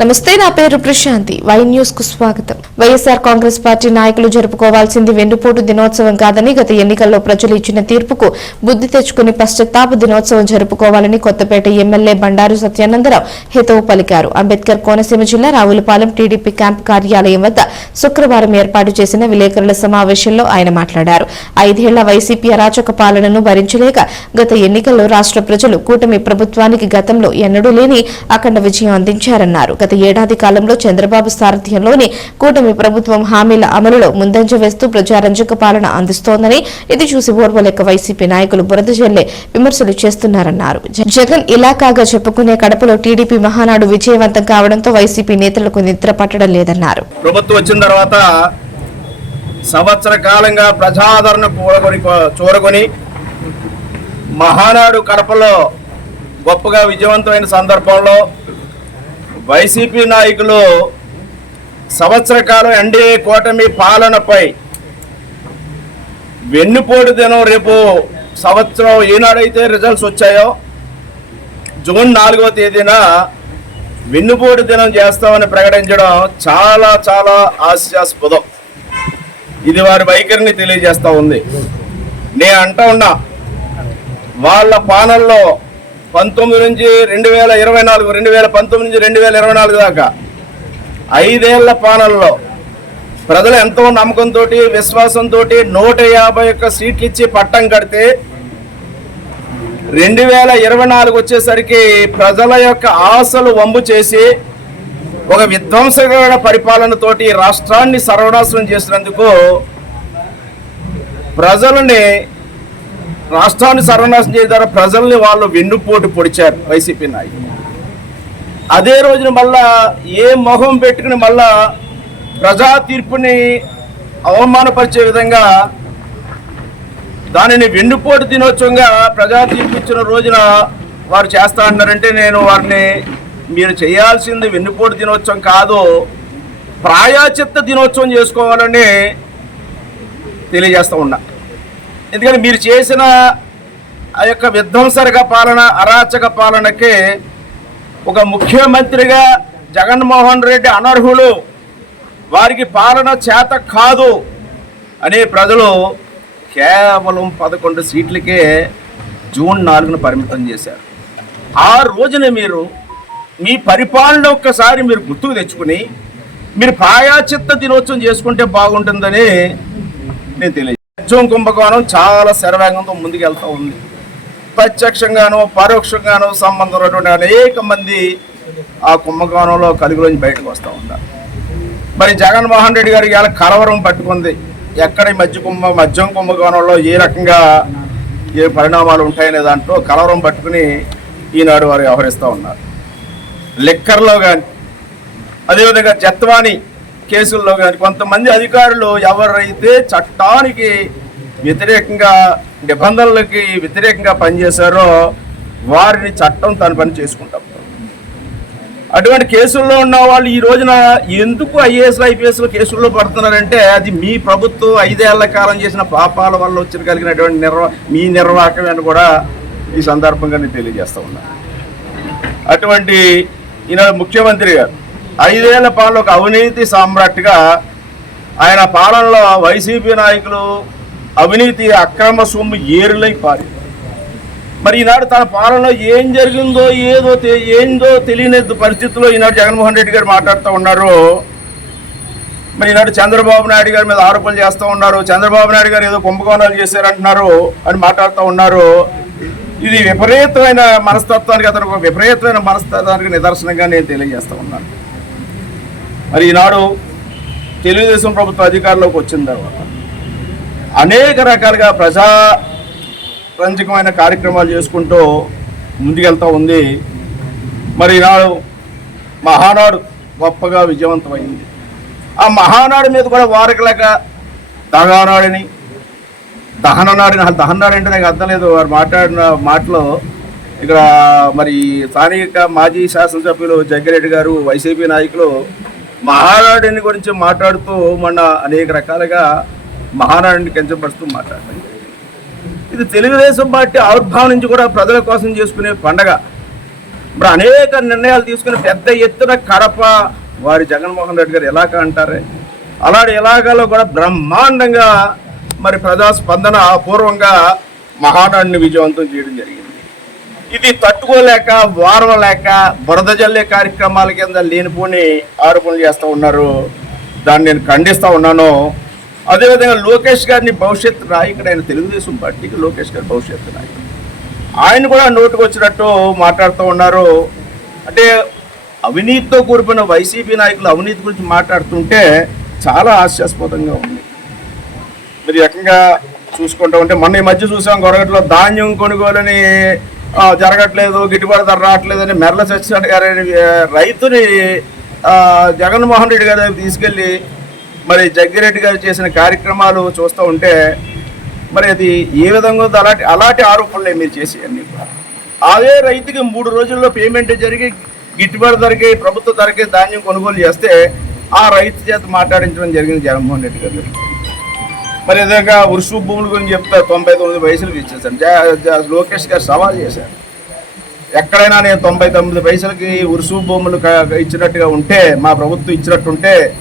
నమస్తే నా పేరు ప్రశాంతి. వై న్యూస్కు స్వాగతం. వైఎస్ఆర్ కాంగ్రెస్ పార్టీ నాయకులు జరుపుకోవాల్సింది వెన్నుపోటు దినోత్సవం కాదని గత ఎన్నికల్లో ప్రజలు ఇచ్చిన తీర్పుకు బుద్ధి తెచ్చుకుని పశ్చాత్తాప దినోత్సవం జరుపుకోవాలని కొత్తపేట ఎమ్మెల్యే బండారు సత్యానందరావు హితవు పలికారు. అంబేద్కర్ కోనసీమ జిల్లా రావులపాలెం టీడీపీ క్యాంప్ కార్యాలయం వద్ద శుక్రవారం ఏర్పాటు చేసిన విలేకరుల సమావేశంలో ఆయన మాట్లాడారు. ఐదేళ్ళ వైసీపీ అరాచక పాలనను భరించలేక గత ఎన్నికల్లో రాష్ట్ర ప్రజలు కూటమి ప్రభుత్వానికి గతంలో ఎన్నడూ లేని అఖండ విజయం అందించారన్నారు. గత ఏడాది కాలంలో చంద్రబాబు సారథ్యంలోని కూటమి ప్రభుత్వం హామీల అమలులో ముందంజ వేస్తూ ప్రజారంజక పాలన అందిస్తోందని ఇది చూసి ఓర్వలేక వైసీపీ నాయకులు బురద జల్లే విమర్శలు చేస్తున్నారన్నారు. జగన్ జగన్ ఇలాకాగా చెప్పుకునే కడపలో టీడీపీ మహానాడు విజయవంతం కావడంతో వైసీపీ నేతలకు నిద్ర పట్టడం లేదన్నారు. ప్రభుత్వం వచ్చిన తర్వాత సంవత్సర కాలంగా ప్రజాదరణ కూడగొని చూరగొని మహానాడు కడపలో గొప్పగా విజయవంతమైన సందర్భంలో వైసీపీ నాయకులు సంవత్సర కాలం ఎన్డీఏ కూటమి పాలనపై వెన్నుపోటు దినం రేపు సంవత్సరం ఏనాడైతే రిజల్ట్స్ వచ్చాయో జూన్ నాలుగవ తేదీన వెన్నుపోటు దినం చేస్తామని ప్రకటించడం చాలా చాలా హాస్యాస్పదం. ఇది వారి వైఖరిని తెలియజేస్తూ ఉంది. నేను అంటా ఉన్నా వాళ్ళ పాలనలో పంతొమ్మిది నుంచి రెండు వేల ఇరవై నాలుగు రెండు వేల పంతొమ్మిది నుంచి రెండు వేల ఇరవై నాలుగు దాకా. ఐదేళ్ళ పాలనలో ప్రజలు ఎంతో నమ్మకంతో విశ్వాసంతో నూట యాభై ఒక్క సీట్లు ఇచ్చి పట్టం కడితే రెండు వేల ఇరవై నాలుగు వచ్చేసరికి ప్రజల యొక్క ఆశలు వంపు చేసి ఒక విధ్వంసకరమైన పరిపాలనతోటి రాష్ట్రాన్ని సర్వనాశనం చేసినందుకు ప్రజలని రాష్ట్రాన్ని సర్వనాశనం చేశారు ప్రజల్ని వాళ్ళు వెన్నుపోటు పొడిచారు వైసీపీ నాయకులు. అదే రోజున మళ్ళా ఏ మొహం పెట్టుకుని మళ్ళా ప్రజా తీర్పుని అవమానపరిచే విధంగా దానిని వెన్నుపోటు దినోత్సవంగా ప్రజా తీర్పు ఇచ్చిన రోజున వారు చేస్తా అన్నారంటే నేను వారిని మీరు చేయాల్సింది వెన్నుపోటు దినోత్సవం కాదు ప్రాయాచిత్త దినోత్సవం చేసుకోవాలని తెలియజేస్తూ ఉన్నా. ఎందుకంటే మీరు చేసిన ఆ యొక్క విధ్వంసరక పాలన అరాచక పాలనకి ఒక ముఖ్యమంత్రిగా జగన్మోహన్ రెడ్డి అనర్హులు. వారికి పాలన చేత కాదు అని ప్రజలు కేవలం పదకొండు సీట్లకే జూన్ నాలుగున పరిమితం చేశారు. ఆ రోజున మీరు మీ పరిపాలన ఒక్కసారి మీరు గుర్తుకు తెచ్చుకుని మీరు ప్రాయాచిత్త దినోత్సవం చేసుకుంటే బాగుంటుందని నేను తెలియ జూమ్ కుంభకోణం చాలా శరవేగంతో ముందుకెళ్తూ ఉంది. ప్రత్యక్షంగాను పరోక్షంగాను సంబంధం ఉన్నటువంటి అనేక మంది ఆ కుంభకోణంలో కలుగులోంచి బయటకు వస్తూ ఉంటారు మరి జగన్మోహన్ రెడ్డి గారికి ఇలా కలవరం పట్టుకుంది. ఎక్కడ మధ్య కుంభ మద్యం కుంభకోణంలో ఏ రకంగా ఏ పరిణామాలు ఉంటాయనే దాంట్లో కలవరం పట్టుకుని ఈనాడు వారు వ్యవహరిస్తూ ఉన్నారు. లిక్కర్లో కానీ అదేవిధంగా జత్వాని కేసుల్లో కానీ కొంతమంది అధికారులు ఎవరైతే చట్టానికి వ్యతిరేకంగా నిబంధనలకి వ్యతిరేకంగా పనిచేశారో వారిని చట్టం తన పని చేసుకుంటాం. అటువంటి కేసుల్లో ఉన్న వాళ్ళు ఈ రోజున ఎందుకు ఐఏఎస్ ఐపీఎస్లు కేసుల్లో పడుతున్నారంటే అది మీ ప్రభుత్వం ఐదేళ్ళ కాలం చేసిన పాపాల వల్ల వచ్చిన కలిగినటువంటి నిర్వ మీ నిర్వాహకం కూడా ఈ సందర్భంగా నేను తెలియజేస్తా ఉన్నా. అటువంటి ఈనాడు ముఖ్యమంత్రి గారు ఐదేళ్ళ పాలన ఒక అవినీతి సామ్రాట్గా ఆయన పాలనలో వైసీపీ నాయకులు అవినీతి అక్రమ సొమ్ము ఏరులై పారి. మరి ఈనాడు తన పాలనలో ఏం జరిగిందో ఏదో ఏందో తెలియని పరిస్థితుల్లో ఈనాడు జగన్మోహన్ రెడ్డి గారు మాట్లాడుతూ ఉన్నారు మరి ఈనాడు చంద్రబాబు నాయుడు గారి మీద ఆరోపణలు చేస్తూ ఉన్నారు చంద్రబాబు నాయుడు గారు ఏదో కుంభకోణాలు చేశారంటున్నారు అని మాట్లాడుతూ ఉన్నారు ఇది విపరీతమైన మనస్తత్వానికి అతను ఒక విపరీతమైన మనస్తత్వానికి నిదర్శనంగా నేను తెలియజేస్తూ ఉన్నాను. మరి ఈనాడు తెలుగుదేశం ప్రభుత్వ అధికారంలోకి వచ్చిన తర్వాత అనేక రకాలుగా ప్రజా రంజకమైన కార్యక్రమాలు చేసుకుంటూ ముందుకెళ్తూ ఉంది. మరి ఈనాడు మహానాడు గొప్పగా విజయవంతమైంది. ఆ మహానాడు మీద కూడా వారకలేక దగానాడని దహననాడని అసలు అంటే నాకు అర్థం లేదు. వారు మాట్లాడిన మాటలో ఇక్కడ మరి స్థానిక మాజీ శాసనసభ్యులు జగ్గిరెడ్డి గారు వైసీపీ నాయకులు మహానాడుని గురించి మాట్లాడుతూ మొన్న అనేక రకాలుగా మహానాడుని కించపరుస్తూ మాట్లాడటం ఇది తెలుగుదేశం పార్టీ ఆవిర్భావం నుంచి కూడా ప్రజల కోసం చేసుకునే పండగ. ఇప్పుడు అనేక నిర్ణయాలు తీసుకుని పెద్ద ఎత్తున కడప వారి జగన్మోహన్ రెడ్డి గారు ఎలాగ అంటారే? అలాంటి ఎలాగలో కూడా బ్రహ్మాండంగా మరి ప్రజా స్పందన అపూర్వంగా మహానాడిని విజయవంతం చేయడం జరిగింది. ఇది తట్టుకోలేక వారవలేక బురద జల్లే కార్యక్రమాల కింద లేనిపోని ఆరోపణలు చేస్తూ ఉన్నారు. దాన్ని నేను ఖండిస్తూ ఉన్నాను. అదేవిధంగా లోకేష్ గారిని భవిష్యత్ నాయకుడు ఆయన తెలుగుదేశం పార్టీకి లోకేష్ గారి భవిష్యత్తు నాయకుడు. ఆయన కూడా నోటుకు వచ్చినట్టు మాట్లాడుతూ ఉన్నారు. అంటే అవినీతితో కూడిపోయిన వైసీపీ నాయకులు అవినీతి గురించి మాట్లాడుతుంటే చాలా హాస్యాస్పదంగా ఉంది. మీరు రకంగా చూసుకుంటూ ఉంటే మొన్న ఈ మధ్య చూసాం గొరగట్లో ధాన్యం కొనుగోలని జరగట్లేదు గిట్టుబాటు ధర రావట్లేదని మెర్ల సత్యనారాయణ గారు రైతుని జగన్మోహన్ రెడ్డి గారి దగ్గర తీసుకెళ్ళి మరి జగ్గిరెడ్డి గారు చేసిన కార్యక్రమాలు చూస్తూ ఉంటే మరి అది ఏ విధంగా అలాంటి అలాంటి ఆరోపణలే మీరు చేసి కూడా. అదే రైతుకి మూడు రోజుల్లో పేమెంట్ జరిగి గిట్టుబాటు ధరకి ప్రభుత్వ ధరకి ధాన్యం కొనుగోలు చేస్తే ఆ రైతు చేత మాట్లాడించడం జరిగింది జగన్మోహన్ రెడ్డి గారు మరి ఏదైనా ఉరుసు భూముల గురించి చెప్తా తొంభై తొమ్మిది వయసులకు ఇచ్చేసాను జా- లోకేష్ గారు సవాల్ చేశారు. ఎక్కడైనా నేను తొంభై తొమ్మిది పైసలకి ఉరుసు భూములు ఇచ్చినట్టుగా ఉంటే మా ప్రభుత్వం ఇచ్చినట్టుంటే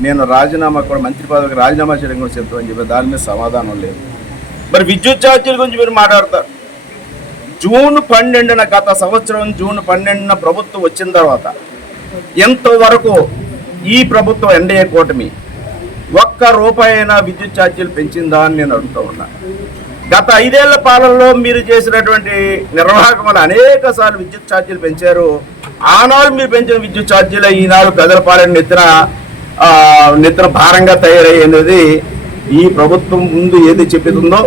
నేను రాజీనామా కూడా మంత్రి పదవికి రాజీనామా చేయడం కూడా చెప్తామని చెప్పి దాని మీద సమాధానం లేదు. మరి విద్యుత్ ఛార్జీల గురించి మీరు మాట్లాడతారు. జూన్ పన్నెండున గత సంవత్సరం జూన్ పన్నెండున ప్రభుత్వం వచ్చిన తర్వాత ఎంతవరకు ఈ ప్రభుత్వం ఎన్డీఏ కూటమి? ఒక్క రూపాయి అయినా విద్యుత్ ఛార్జీలు పెంచిందా అని నేను అడుగుతూ ఉన్నా. గత ఐదేళ్ళ పాలనలో మీరు చేసినటువంటి నిర్వాహకములు అనేక సార్లు విద్యుత్ ఛార్జీలు పెంచారు. ఆనాడు మీరు పెంచిన విద్యుత్ ఛార్జీలు ఈనాడు ప్రజల పాలన నెత్తిన నిద్ర నెత్తిన భారంగా తయారయ్యేది. ఈ ప్రభుత్వం ముందు ఏది చెప్తుందో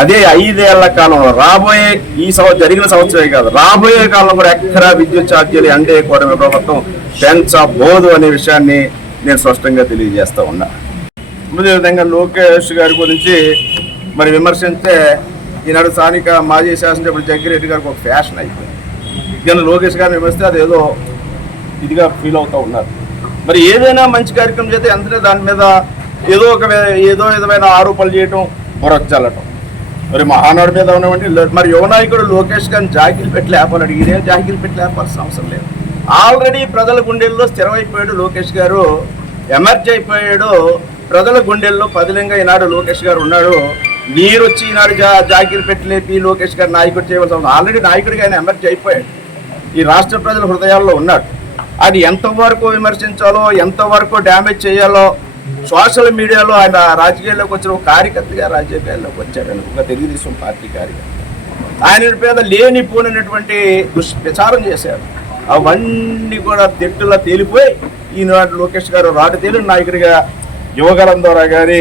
అదే ఐదేళ్ళ కాలంలో. రాబోయే ఈ సంవత్సరం జరిగిన సంవత్సరమే కాదు రాబోయే కాలంలో కూడా ఎక్కడా విద్యుత్ ఛార్జీలు అంటే కూటమి ప్రభుత్వం పెంచబోదు అనే విషయాన్ని నేను స్పష్టంగా తెలియజేస్తా ఉన్నా. అదేవిధంగా లోకేష్ గారి గురించి మరి విమర్శించే ఈనాడు స్థానిక మాజీ శాసనసభ్యుడు జగ్గిరెడ్డి గారికి ఒక ఫ్యాషన్ అయిపోయింది. కానీ లోకేష్ గారిని విమర్శిస్తే అది ఏదో ఇదిగా ఫీల్ అవుతూ ఉన్నారు. మరి ఏదైనా మంచి కార్యక్రమం చేస్తే అందరూ దాని మీద ఏదో ఒక ఏదో విధమైన ఆరోపణలు చేయటం మొరొచ్చల్లటం మరి మహానాడు మీద ఉన్నవంటి మరి యువనాయకుడు లోకేష్ గారిని జాకీలు పెట్టి లేపాలి అడిగితే జాకీలు పెట్టి లేపాల్సిన అవసరం లేదు. ఆల్రెడీ ప్రజల గుండెల్లో స్థిరమైపోయాడు లోకేష్ గారు ఎమర్జ్ అయిపోయాడు ప్రజల గుండెల్లో పదిలంగా ఈనాడు లోకేష్ గారు ఉన్నాడు. మీరు వచ్చి ఈనాడు జా జాకీలు పెట్టలేపి లోకేష్ గారు నాయకుడు చేయవలసిన ఆల్రెడీ నాయకుడిగా ఆయన ఎమర్జీ అయిపోయాడు. ఈ రాష్ట్ర ప్రజల హృదయాల్లో ఉన్నాడు. అది ఎంతవరకు విమర్శించాలో ఎంతవరకు డ్యామేజ్ చేయాలో సోషల్ మీడియాలో ఆయన రాజకీయాల్లోకి వచ్చిన ఒక కార్యకర్తగా రాజకీయాల్లోకి వచ్చాడు ఒక తెలుగుదేశం పార్టీ కార్యకర్త. ఆయన మీద లేనిపోయినటువంటి దుష్ప్రచారం చేశాడు అవన్నీ కూడా తిట్టులా తేలిపోయి ఈనాడు లోకేష్ గారు రాటు తేలిన నాయకుడిగా యువగలం ద్వారా కానీ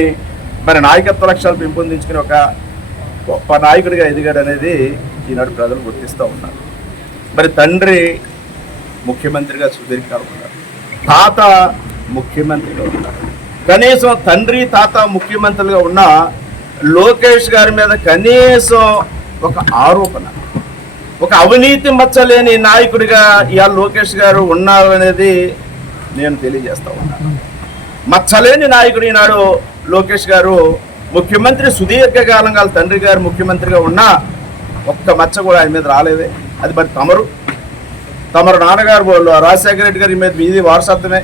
మరి నాయకత్వ లక్ష్యాలు పెంపొందించుకుని ఒక గొప్ప నాయకుడిగా ఎదిగాడు అనేది ఈనాడు ప్రజలు గుర్తిస్తూ ఉన్నారు. మరి తండ్రి ముఖ్యమంత్రిగా సుదీర్ఘకాలం ఉన్నారు. తాత ముఖ్యమంత్రిగా ఉన్నారు. కనీసం తండ్రి తాత ముఖ్యమంత్రులుగా ఉన్న లోకేష్ గారి మీద కనీసం ఒక ఆరోపణ ఒక అవినీతి మచ్చలేని నాయకుడిగా ఇవాళ లోకేష్ గారు ఉన్నారు అనేది నేను తెలియజేస్తా ఉన్నాను. మచ్చలేని నాయకుడు ఈనాడు లోకేష్ గారు. ముఖ్యమంత్రి సుదీర్ఘకాలంగా వాళ్ళ తండ్రి గారు ముఖ్యమంత్రిగా ఉన్నా ఒక్క మచ్చ కూడా ఆయన మీద రాలేదే. అది మరి తమరు. తమరు నాన్నగారు వాళ్ళు రాజశేఖర రెడ్డి గారి మీద మీది వారసత్వమే.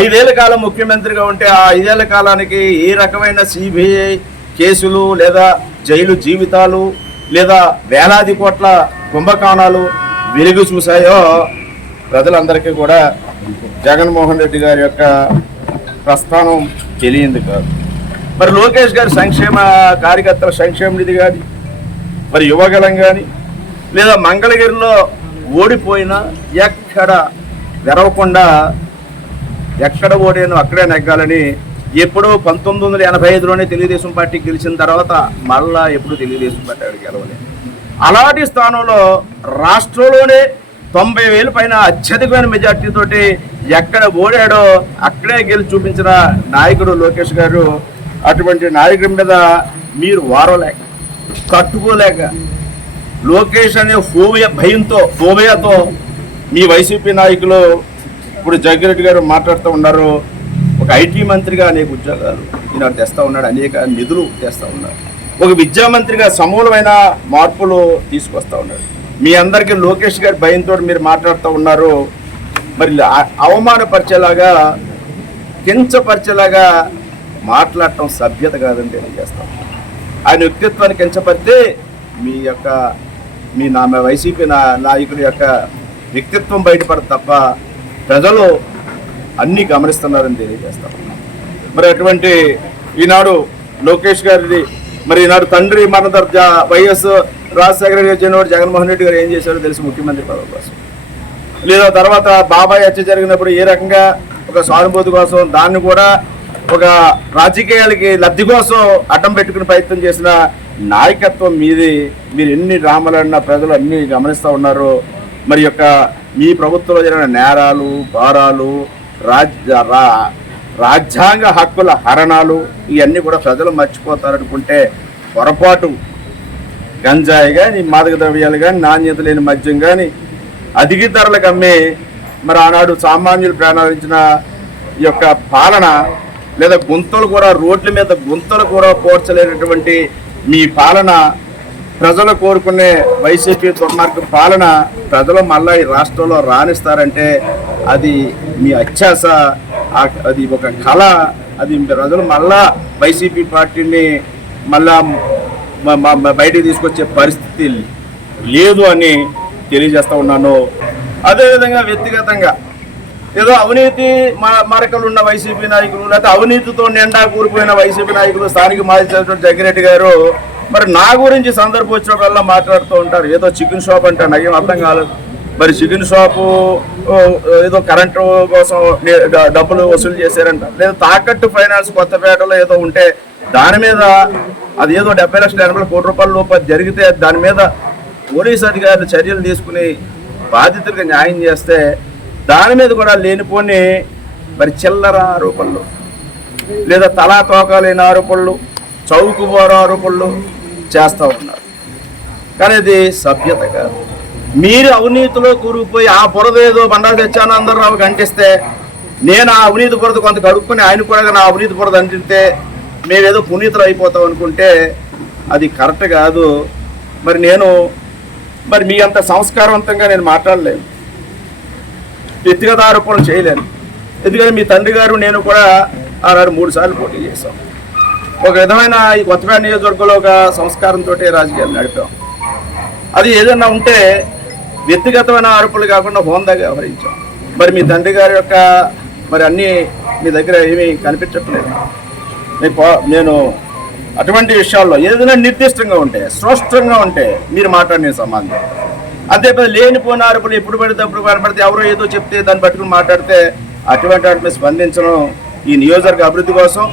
ఐదేళ్ళ కాలం ముఖ్యమంత్రిగా ఉంటే ఆ ఐదేళ్ళ కాలానికి ఏ రకమైన సిబిఐ కేసులు లేదా జైలు జీవితాలు లేదా వేలాది కోట్ల కుంభకోణాలు వెలుగు చూశాయో ప్రజలందరికీ కూడా జగన్మోహన్ రెడ్డి గారి యొక్క ప్రస్థానం తెలియంది కాదు. మరి లోకేష్ గారి సంక్షేమ కార్యకర్తల సంక్షేమ నిధి కానీ మరి యువగలం కానీ లేదా మంగళగిరిలో ఓడిపోయినా ఎక్కడ తెరవకుండా ఎక్కడ ఓడాను అక్కడే నెగ్గాలని ఎప్పుడో పంతొమ్మిది వందల ఎనభై ఐదులోనే తెలుగుదేశం పార్టీ గెలిచిన తర్వాత మళ్ళా ఎప్పుడు తెలుగుదేశం పార్టీ అక్కడ గెలవలేదు. అలాంటి స్థానంలో రాష్ట్రంలోనే తొంభై వేల పైన అత్యధికమైన మెజార్టీతో ఎక్కడ ఓడాడో అక్కడే గెలిచి చూపించిన నాయకుడు లోకేష్ గారు. అటువంటి నాయకుడి మీద మీరు వారలేక కట్టుకోలేక లోకేష్ అనే ఫోబియా భయంతో ఫోబియాతో మీ వైసీపీ నాయకులు ఇప్పుడు జగ్గిరెడ్డి గారు మాట్లాడుతూ ఉన్నారు. ఒక ఐటీ మంత్రిగా అనేక ఉద్యోగాలు ఈయన తెస్తా ఉన్నాడు అనేక నిధులు తెస్తా ఉన్నాడు ఒక విద్యా మంత్రిగా సమూలమైన మార్పులు తీసుకొస్తా ఉన్నాడు. మీ అందరికీ లోకేష్ గారి భయంతో మీరు మాట్లాడుతూ ఉన్నారు. మరి అవమానపరిచేలాగా కించపరిచేలాగా మాట్లాడటం సభ్యత కాదని తెలియజేస్తాం. ఆయన వ్యక్తిత్వాన్ని కించపరితే మీ యొక్క మీ నా వైసీపీ నా నాయకుడి యొక్క వ్యక్తిత్వం బయటపడదు తప్ప ప్రజలు అన్నీ గమనిస్తున్నారని తెలియజేస్తాం. మరి అటువంటి ఈనాడు లోకేష్ గారిది మరి ఈనాడు తండ్రి మన దర్జా వైఎస్ రాజశేఖర రెడ్డి వచ్చినప్పుడు జగన్మోహన్ రెడ్డి గారు ఏం చేశారో తెలుసు ముఖ్యమంత్రి పదవి కోసం. లేదా తర్వాత బాబాయ్ హత్య జరిగినప్పుడు ఏ రకంగా ఒక సానుభూతి కోసం దాన్ని కూడా ఒక రాజకీయాలకి లబ్ధి కోసం అడ్డం పెట్టుకుని ప్రయత్నం చేసిన నాయకత్వం మీది. మీరు ఎన్ని డ్రామాలన్నా ప్రజలు అన్ని గమనిస్తూ ఉన్నారు. మరి యొక్క మీ ప్రభుత్వంలో జరిగిన నేరాలు భారాలు రాజ్ రాజ్యాంగ హక్కుల హరణాలు ఇవన్నీ కూడా ప్రజలు మర్చిపోతారనుకుంటే పొరపాటు గంజాయి కానీ మాదక ద్రవ్యాలు కానీ నాణ్యత లేని మద్యం కానీ అధిక ధరలకు అమ్మే మరి ఆనాడు సామాన్యులు ప్రారంభించిన ఈ యొక్క పాలన లేదా గుంతలు కూడా రోడ్ల మీద గుంతలు కూడా పోర్చలేనటువంటి మీ పాలన ప్రజలు కోరుకునే వైసీపీ దుర్మార్గ పాలన ప్రజలు మళ్ళా ఈ రాష్ట్రంలో రాణిస్తారంటే అది మీ అత్యాస అది ఒక కళ. అది ప్రజలు మళ్ళా వైసీపీ పార్టీని మళ్ళా బయటికి తీసుకొచ్చే పరిస్థితి లేదు అని తెలియజేస్తా ఉన్నాను. అదేవిధంగా వ్యక్తిగతంగా ఏదో అవినీతి మరకలు ఉన్న వైసీపీ నాయకులు లేకపోతే అవినీతితో నిండా కూలిపోయిన వైసీపీ నాయకులు స్థానిక మాజీ చైర్మన్ జగ్గిరెడ్డి గారు మరి నా గురించి సందర్భం వచ్చినప్పుడల్లా మాట్లాడుతూ ఉంటారు. ఏదో చికెన్ షాప్ అంటే నయం అర్థం కాలేదు. మరి చికెన్ షాపు ఏదో కరెంటు కోసం డబ్బులు వసూలు చేశారంట. లేదా తాకట్టు ఫైనాన్స్ కొత్తపేటలో ఏదో ఉంటే దాని మీద అది ఏదో డెబ్బై లక్షల ఎనభై కోటి రూపాయల లోపు జరిగితే దాని మీద పోలీసు అధికారులు చర్యలు తీసుకుని బాధితులకు న్యాయం చేస్తే దాని మీద కూడా లేనిపోని మరి చిల్లర ఆరోపణలు. లేదా తలా తోక లేని ఆరోపణలు చౌకుబోర ఆరోపణలు చేస్తూ ఉన్నారు. కానీ ఇది సభ్యత కాదు. మీరు అవినీతిలో కూరుకుపోయి ఆ బురద ఏదో బండారు సత్యానందరావుకి కంటిస్తే నేను ఆ అవినీతి బురద కొంత కడుక్కొని ఆయన కూడా నా అవినీతి బురద అంటిస్తే మేమేదో పునీతులు అయిపోతాం అనుకుంటే అది కరెక్ట్ కాదు. మరి నేను మరి మీ అంత సంస్కారవంతంగా నేను మాట్లాడలేను. వ్యక్తిగత ఆరోపణలు చేయలేను. ఎందుకంటే మీ తండ్రి గారు నేను కూడా ఆరు మూడు సార్లు పోటీ చేశాం. ఒక విధమైన ఈ కొత్తపేట నియోజకవర్గంలో ఒక సంస్కారంతో రాజకీయాలు నడిపాం. అది ఏదైనా ఉంటే వ్యక్తిగతమైన ఆరోపణలు కాకుండా హోందాగా వ్యవహరించాం. మరి మీ తండ్రి గారి యొక్క మరి అన్నీ మీ దగ్గర ఏమీ కనిపించట్లేదు. నేను అటువంటి విషయాల్లో ఏదైనా నిర్దిష్టంగా ఉంటే స్పష్టంగా ఉంటే మీరు మాట్లాడిన సమాధానం. అంతే పెద్ద లేనిపోయిన ఆరోపణలు ఎప్పుడు పడితే అప్పుడు కనపడితే ఎవరో ఏదో చెప్తే దాన్ని పట్టుకుని మాట్లాడితే అటువంటి వాటిని స్పందించడం ఈ నియోజకవర్గ అభివృద్ధి కోసం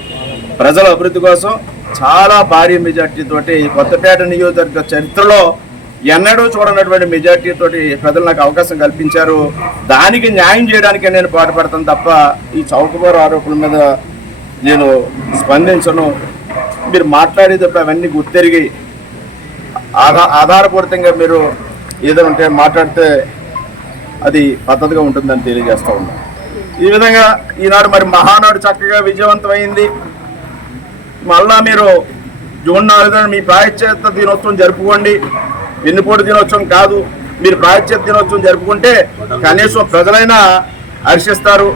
ప్రజల అభివృద్ధి కోసం చాలా భారీ మెజార్టీతోటి కొత్తపేట నియోజకవర్గ చరిత్రలో ఎన్నడూ చూడనటువంటి మెజార్టీతో ప్రజలు నాకు అవకాశం కల్పించారు. దానికి న్యాయం చేయడానికే నేను పాటుపడతాను తప్ప ఈ చౌకబారు ఆరోపణల మీద నేను స్పందించను. మీరు మాట్లాడేటప్పుడు అవన్నీ గుర్తెరిగి ఆధా ఆధారపూరితంగా మీరు ఏదైనా ఉంటే మాట్లాడితే అది పద్ధతిగా ఉంటుందని తెలియజేస్తూ ఉన్నాను ఈ విధంగా ఈనాడు మరి మహానాడు చక్కగా విజయవంతమైంది. మళ్ళా మీరు జూన్ నాలుగున మీ ప్రాయశ్చేత దినోత్సవం జరుపుకోండి. వెన్నుపోటు దినోత్సవం కాదు మీరు ప్రాయశ్చేత దినోత్సవం జరుపుకుంటే కనీసం ప్రజలైనా హర్షిస్తారు.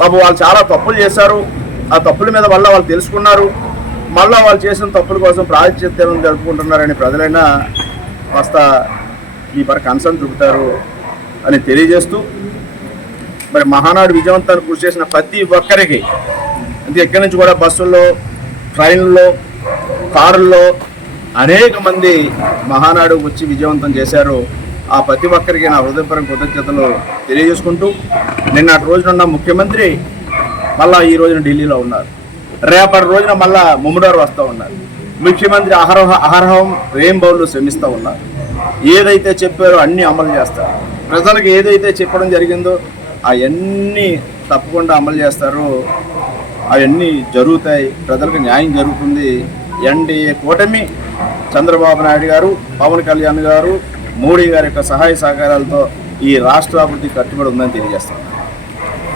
పాపం వాళ్ళు చాలా తప్పులు చేశారు. ఆ తప్పుల మీద వల్ల వాళ్ళు తెలుసుకున్నారు. మళ్ళీ వాళ్ళు చేసిన తప్పుల కోసం ప్రాయశ్చిత్తం జరుపుకుంటున్నారని ప్రజలైనా కాస్త ఈ పర కన్సర్న్ చూపుతారు అని తెలియజేస్తూ మరి మహానాడు విజయవంతాన్ని కృషి చేసిన ప్రతి ఒక్కరికి అంటే ఎక్కడి నుంచి కూడా బస్సుల్లో ట్రైన్లో కారుల్లో అనేక మంది మహానాడు వచ్చి విజయవంతం చేశారు. ఆ ప్రతి ఒక్కరికి నా హృదయపరం కృతజ్ఞతలు తెలియజేసుకుంటూ నిన్నటి రోజున ఉన్న ముఖ్యమంత్రి మళ్ళా ఈ రోజున ఢిల్లీలో ఉన్నారు. రేపటి రోజున మళ్ళా ముమ్మడారు వస్తూ ఉన్నారు. ముఖ్యమంత్రి అహర్హ అహర్హం రేంబౌళ్ళు శ్రమిస్తూ ఉన్నారు. ఏదైతే చెప్పారో అన్నీ అమలు చేస్తారు. ప్రజలకు ఏదైతే చెప్పడం జరిగిందో అవన్నీ తప్పకుండా అమలు చేస్తారు. అవన్నీ జరుగుతాయి. ప్రజలకు న్యాయం జరుగుతుంది. ఎన్డీఏ కూటమి చంద్రబాబు నాయుడు గారు పవన్ కళ్యాణ్ గారు మోడీ గారి యొక్క సహాయ సహకారాలతో ఈ రాష్ట్ర అభివృద్ధి కట్టుబడి ఉందని తెలియజేస్తాను